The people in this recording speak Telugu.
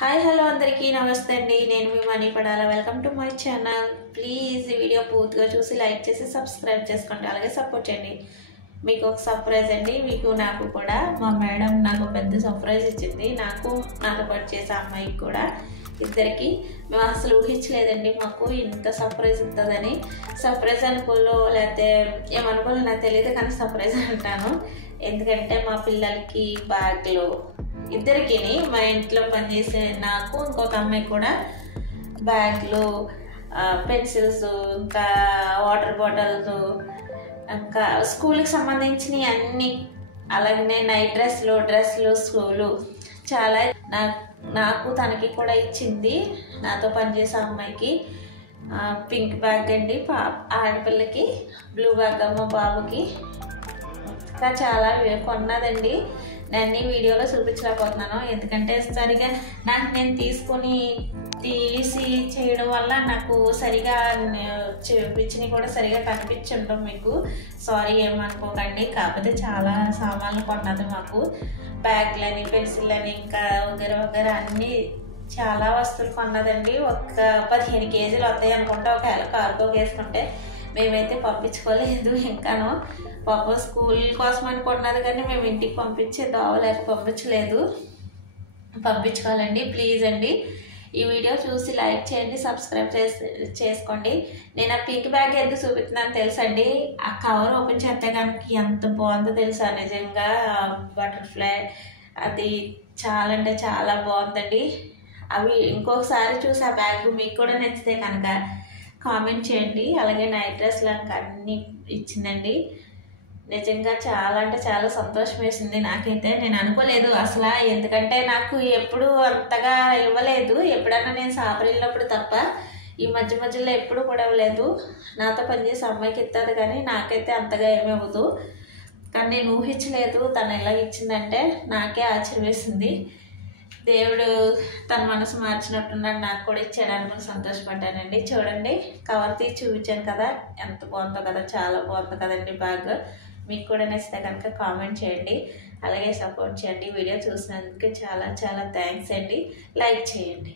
హాయ్ హలో అందరికీ నమస్తే అండి. నేను మీ Mani Padala. Welcome to my channel. Please ఈ వీడియో పూర్తిగా చూసి లైక్ చేసి సబ్స్క్రైబ్ చేసుకోండి, అలాగే సపోర్ట్ చేయండి. మీకు ఒక సర్ప్రైజ్ అండి, మీకు నాకు కూడా. మా మేడం నాకు పెద్ద సర్ప్రైజ్ ఇచ్చింది, నాకు నాతో పాటు చేసే అమ్మాయికి కూడా, ఇద్దరికి. మేము అసలు ఊహించలేదండి మాకు ఇంత సర్ప్రైజ్ ఉంటుందని. సర్ప్రైజ్ అనుకోలో లేకపోతే ఏమనుకోలో నాకు తెలియదు, కానీ సర్ప్రైజ్ అంటాను. ఎందుకంటే మా పిల్లలకి బ్యాగ్లు ఇద్దరికి, మా ఇంట్లో పనిచేసే నాకు ఇంకొక అమ్మాయి కూడా బ్యాగ్లు, పెన్సిల్స్, ఇంకా వాటర్ బాటిల్స్, ఇంకా స్కూల్కి సంబంధించినవి అన్నీ, అలాగనే నైట్ డ్రెస్సులు స్కూలు చాలా నాకు తనకి కూడా ఇచ్చింది. నాతో పనిచేసే అమ్మాయికి పింక్ బ్యాగ్ అండి, ఆడపిల్లకి బ్లూ బ్యాగ్ మా బాబుకి. ఇంకా చాలా కొన్నదండి. నేను వీడియోలో చూపించలేకపోతున్నాను, ఎందుకంటే సరిగా నేను తీసి చేయడం వల్ల నాకు సరిగా చూపించినవి కూడా సరిగా కనిపించడం మీకు. సారీ ఏమనుకోకండి. కాకపోతే చాలా సామాన్లు కొన్నది మాకు, బ్యాగ్లని, పెన్సిల్లని, ఇంకా వగేర అన్నీ చాలా వస్తువులు కొన్నదండి. ఒక 15 కేజీలు వస్తాయి అనుకుంటా ఒకవేళ కార్గోకి వేసుకుంటే. మేమైతే పంపించుకోలేదు ఇంకాను. పాప స్కూల్ కోసం అనుకున్నది, కానీ మేము ఇంటికి పంపించే దోవలేక పంపించుకోవాలండి. ప్లీజ్ అండి, ఈ వీడియో చూసి లైక్ చేయండి, సబ్స్క్రైబ్ చేసుకోండి. నేను ఆ పింక్ బ్యాగ్ ఎందుకు చూపిస్తున్నాను తెలుసండి, ఆ కవర్ ఓపెన్ చేస్తే కనుక ఎంత బాగుందో తెలుసా. నిజంగా బటర్ఫ్లై అది చాలా అంటే చాలా బాగుందండి. అవి ఇంకొకసారి చూసి ఆ బ్యాగ్ మీకు కూడా నచ్చితే కనుక కామెంట్ చేయండి. అలాగే నైట్ డ్రెస్లు అన్నీ ఇచ్చిందండి. నిజంగా చాలా అంటే చాలా సంతోషం వేసింది నాకైతే. నేను అనుకోలేదు అసలు, ఎందుకంటే నాకు ఎప్పుడు అంతగా ఇవ్వలేదు. ఎప్పుడన్నా నేను సాపర్ వెళ్ళినప్పుడు తప్ప ఈ మధ్యలో ఎప్పుడు కూడా ఇవ్వలేదు. నాతో పనిచేసే అమ్మాయికి ఇస్తుంది, కానీ నాకైతే అంతగా ఏమి ఇవ్వదు. కానీ నేను ఊహించలేదు తను ఎలా ఇచ్చిందంటే, నాకే ఆశ్చర్యం వేసింది. దేవుడు తన మనసు మార్చినట్టున్నాడు, నాకు కూడా ఇచ్చాడు అనుకుని సంతోషపడ్డానండి. చూడండి, కవర్ తీసి చూపించాను కదా, ఎంత బాగుందో కదా, చాలా బాగుంది కదండి బ్యాగ్. మీకు కూడా నచ్చితే కనుక కామెంట్ చేయండి, అలాగే సపోర్ట్ చేయండి. వీడియో చూసినందుకు చాలా చాలా థ్యాంక్స్ అండి. లైక్ చేయండి.